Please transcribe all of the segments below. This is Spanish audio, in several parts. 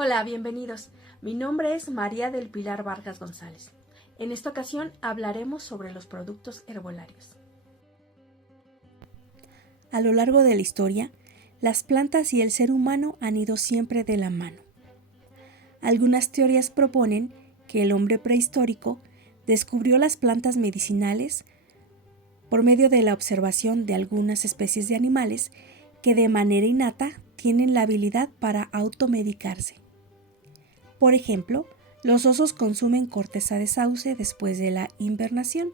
Hola, bienvenidos. Mi nombre es María del Pilar Vargas González. En esta ocasión hablaremos sobre los productos herbolarios. A lo largo de la historia, las plantas y el ser humano han ido siempre de la mano. Algunas teorías proponen que el hombre prehistórico descubrió las plantas medicinales por medio de la observación de algunas especies de animales que de manera innata tienen la habilidad para automedicarse. Por ejemplo, los osos consumen corteza de sauce después de la invernación.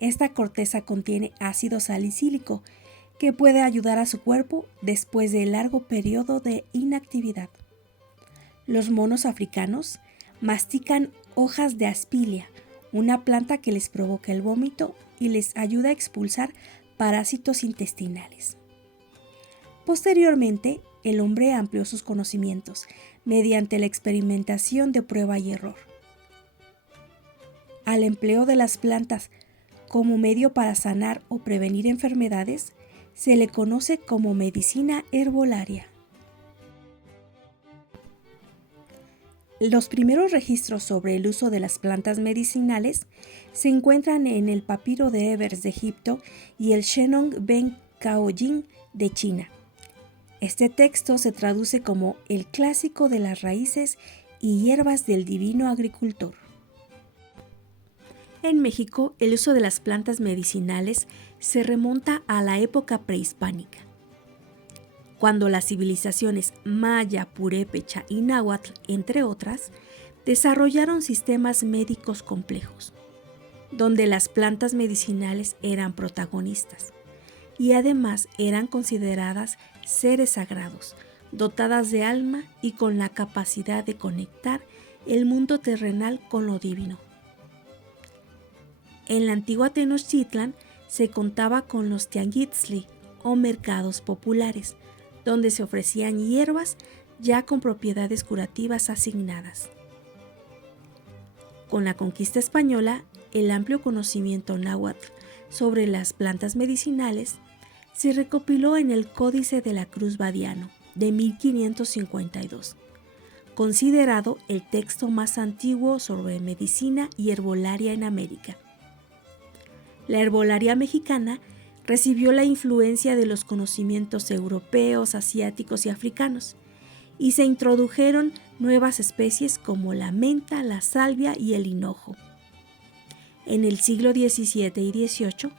Esta corteza contiene ácido salicílico que puede ayudar a su cuerpo después de largo periodo de inactividad. Los monos africanos mastican hojas de aspilia, una planta que les provoca el vómito y les ayuda a expulsar parásitos intestinales. Posteriormente, el hombre amplió sus conocimientos mediante la experimentación de prueba y error. Al empleo de las plantas como medio para sanar o prevenir enfermedades, se le conoce como medicina herbolaria. Los primeros registros sobre el uso de las plantas medicinales se encuentran en el papiro de Ebers de Egipto y el Shennong Ben Kaoyin de China. Este texto se traduce como el clásico de las raíces y hierbas del divino agricultor. En México, el uso de las plantas medicinales se remonta a la época prehispánica, cuando las civilizaciones maya, purépecha y náhuatl, entre otras, desarrollaron sistemas médicos complejos, donde las plantas medicinales eran protagonistas y además eran consideradas seres sagrados, dotadas de alma y con la capacidad de conectar el mundo terrenal con lo divino. En la antigua Tenochtitlan se contaba con los tianguitzli o mercados populares, donde se ofrecían hierbas ya con propiedades curativas asignadas. Con la conquista española, el amplio conocimiento náhuatl sobre las plantas medicinales se recopiló en el Códice de la Cruz Badiano de 1552, considerado el texto más antiguo sobre medicina y herbolaria en América. La herbolaria mexicana recibió la influencia de los conocimientos europeos, asiáticos y africanos, y se introdujeron nuevas especies como la menta, la salvia y el hinojo. En el siglo XVII y XVIII,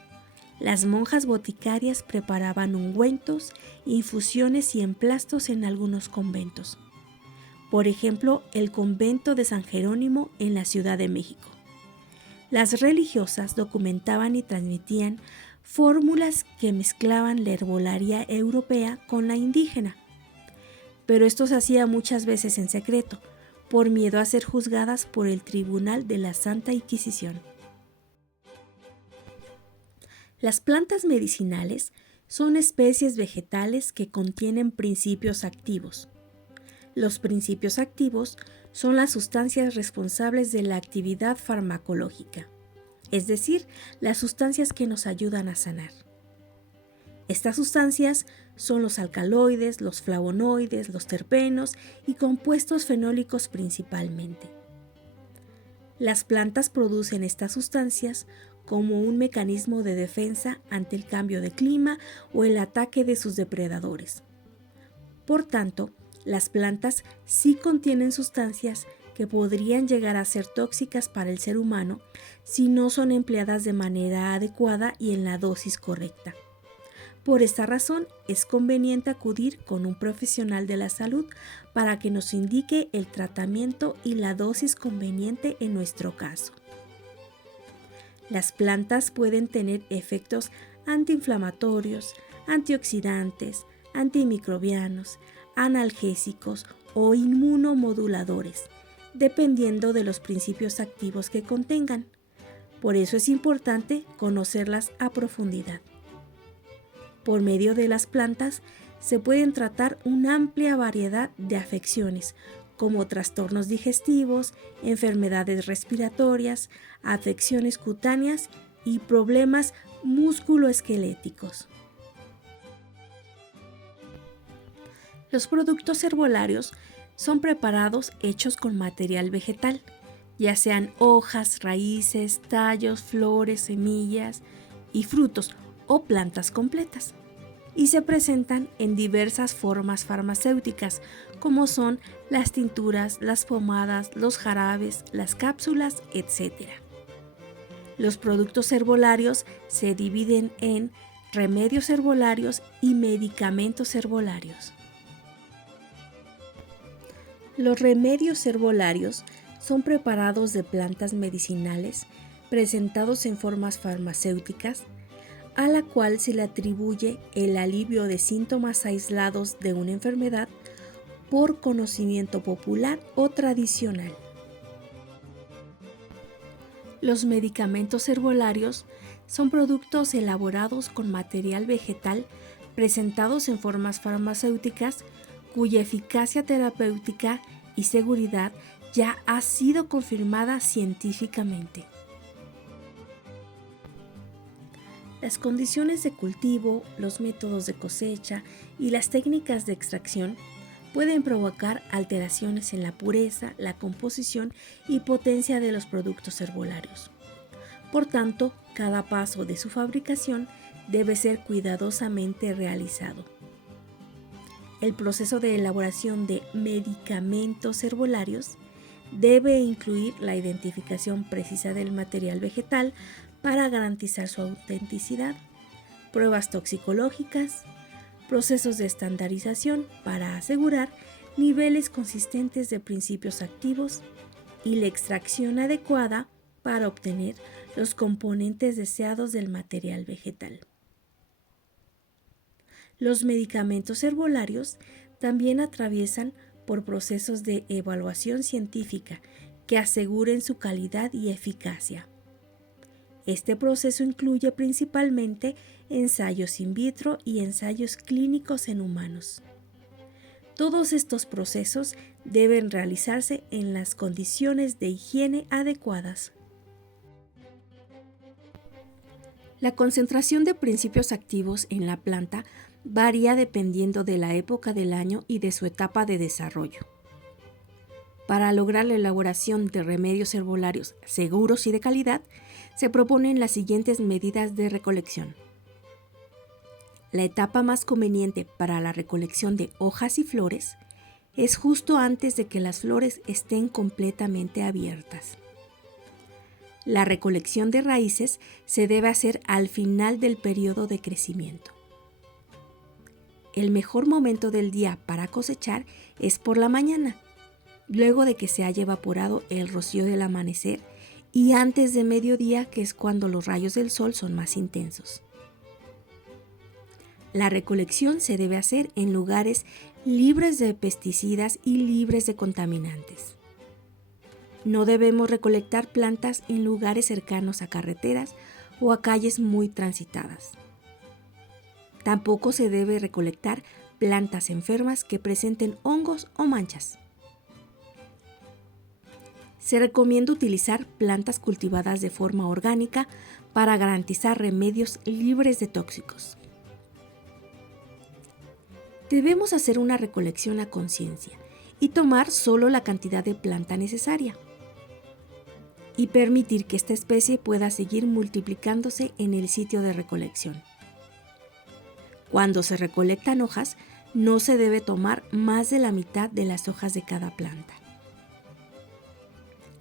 las monjas boticarias preparaban ungüentos, infusiones y emplastos en algunos conventos. Por ejemplo, el convento de San Jerónimo en la Ciudad de México. Las religiosas documentaban y transmitían fórmulas que mezclaban la herbolaria europea con la indígena, pero esto se hacía muchas veces en secreto, por miedo a ser juzgadas por el Tribunal de la Santa Inquisición. Las plantas medicinales son especies vegetales que contienen principios activos. Los principios activos son las sustancias responsables de la actividad farmacológica, es decir, las sustancias que nos ayudan a sanar. Estas sustancias son los alcaloides, los flavonoides, los terpenos y compuestos fenólicos principalmente. Las plantas producen estas sustancias como un mecanismo de defensa ante el cambio de clima o el ataque de sus depredadores. Por tanto, las plantas sí contienen sustancias que podrían llegar a ser tóxicas para el ser humano si no son empleadas de manera adecuada y en la dosis correcta. Por esta razón, es conveniente acudir con un profesional de la salud para que nos indique el tratamiento y la dosis conveniente en nuestro caso. Las plantas pueden tener efectos antiinflamatorios, antioxidantes, antimicrobianos, analgésicos o inmunomoduladores, dependiendo de los principios activos que contengan. Por eso es importante conocerlas a profundidad. Por medio de las plantas se pueden tratar una amplia variedad de afecciones, como trastornos digestivos, enfermedades respiratorias, afecciones cutáneas y problemas musculoesqueléticos. Los productos herbolarios son preparados hechos con material vegetal, ya sean hojas, raíces, tallos, flores, semillas y frutos o plantas completas, y se presentan en diversas formas farmacéuticas, como son las tinturas, las pomadas, los jarabes, las cápsulas, etc. Los productos herbolarios se dividen en remedios herbolarios y medicamentos herbolarios. Los remedios herbolarios son preparados de plantas medicinales presentados en formas farmacéuticas, a la cual se le atribuye el alivio de síntomas aislados de una enfermedad por conocimiento popular o tradicional. Los medicamentos herbolarios son productos elaborados con material vegetal presentados en formas farmacéuticas cuya eficacia terapéutica y seguridad ya ha sido confirmada científicamente. Las condiciones de cultivo, los métodos de cosecha y las técnicas de extracción pueden provocar alteraciones en la pureza, la composición y potencia de los productos herbolarios. Por tanto, cada paso de su fabricación debe ser cuidadosamente realizado. El proceso de elaboración de medicamentos herbolarios debe incluir la identificación precisa del material vegetal para garantizar su autenticidad, pruebas toxicológicas, procesos de estandarización para asegurar niveles consistentes de principios activos y la extracción adecuada para obtener los componentes deseados del material vegetal. Los medicamentos herbolarios también atraviesan por procesos de evaluación científica que aseguren su calidad y eficacia. Este proceso incluye principalmente ensayos in vitro y ensayos clínicos en humanos. Todos estos procesos deben realizarse en las condiciones de higiene adecuadas. La concentración de principios activos en la planta varía dependiendo de la época del año y de su etapa de desarrollo. Para lograr la elaboración de remedios herbolarios seguros y de calidad, se proponen las siguientes medidas de recolección. La etapa más conveniente para la recolección de hojas y flores es justo antes de que las flores estén completamente abiertas. La recolección de raíces se debe hacer al final del periodo de crecimiento. El mejor momento del día para cosechar es por la mañana, luego de que se haya evaporado el rocío del amanecer y antes de mediodía, que es cuando los rayos del sol son más intensos. La recolección se debe hacer en lugares libres de pesticidas y libres de contaminantes. No debemos recolectar plantas en lugares cercanos a carreteras o a calles muy transitadas. Tampoco se debe recolectar plantas enfermas que presenten hongos o manchas. Se recomienda utilizar plantas cultivadas de forma orgánica para garantizar remedios libres de tóxicos. Debemos hacer una recolección a conciencia y tomar solo la cantidad de planta necesaria y permitir que esta especie pueda seguir multiplicándose en el sitio de recolección. Cuando se recolectan hojas, no se debe tomar más de la mitad de las hojas de cada planta.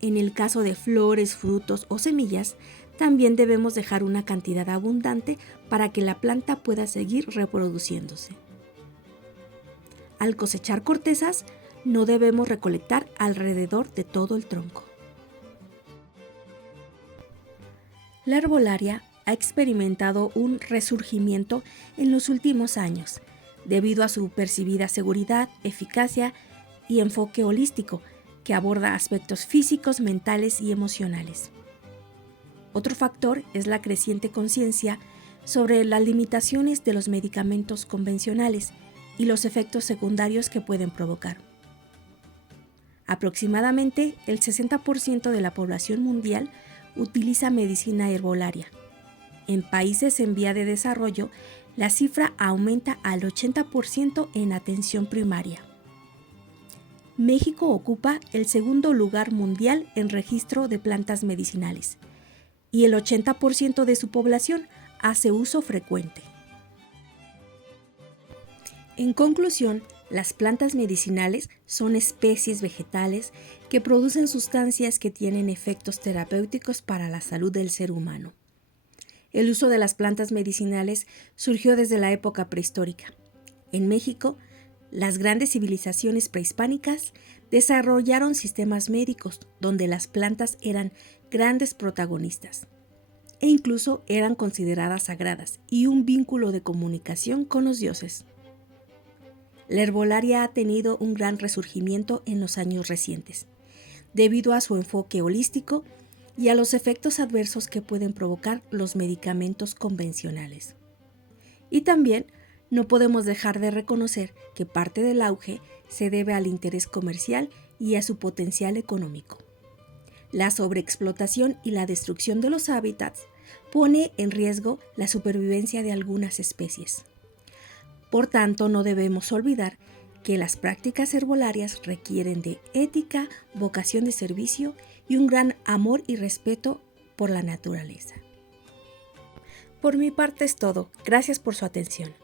En el caso de flores, frutos o semillas, también debemos dejar una cantidad abundante para que la planta pueda seguir reproduciéndose. Al cosechar cortezas, no debemos recolectar alrededor de todo el tronco. La herbolaria ha experimentado un resurgimiento en los últimos años, debido a su percibida seguridad, eficacia y enfoque holístico, que aborda aspectos físicos, mentales y emocionales. Otro factor es la creciente conciencia sobre las limitaciones de los medicamentos convencionales y los efectos secundarios que pueden provocar. Aproximadamente el 60% de la población mundial utiliza medicina herbolaria. En países en vía de desarrollo, la cifra aumenta al 80% en atención primaria. México ocupa el segundo lugar mundial en registro de plantas medicinales y el 80% de su población hace uso frecuente. En conclusión, las plantas medicinales son especies vegetales que producen sustancias que tienen efectos terapéuticos para la salud del ser humano. El uso de las plantas medicinales surgió desde la época prehistórica. En México, las grandes civilizaciones prehispánicas desarrollaron sistemas médicos donde las plantas eran grandes protagonistas e incluso eran consideradas sagradas y un vínculo de comunicación con los dioses. La herbolaria ha tenido un gran resurgimiento en los años recientes, debido a su enfoque holístico y a los efectos adversos que pueden provocar los medicamentos convencionales. Y también no podemos dejar de reconocer que parte del auge se debe al interés comercial y a su potencial económico. La sobreexplotación y la destrucción de los hábitats pone en riesgo la supervivencia de algunas especies. Por tanto, no debemos olvidar que las prácticas herbolarias requieren de ética, vocación de servicio y un gran amor y respeto por la naturaleza. Por mi parte es todo. Gracias por su atención.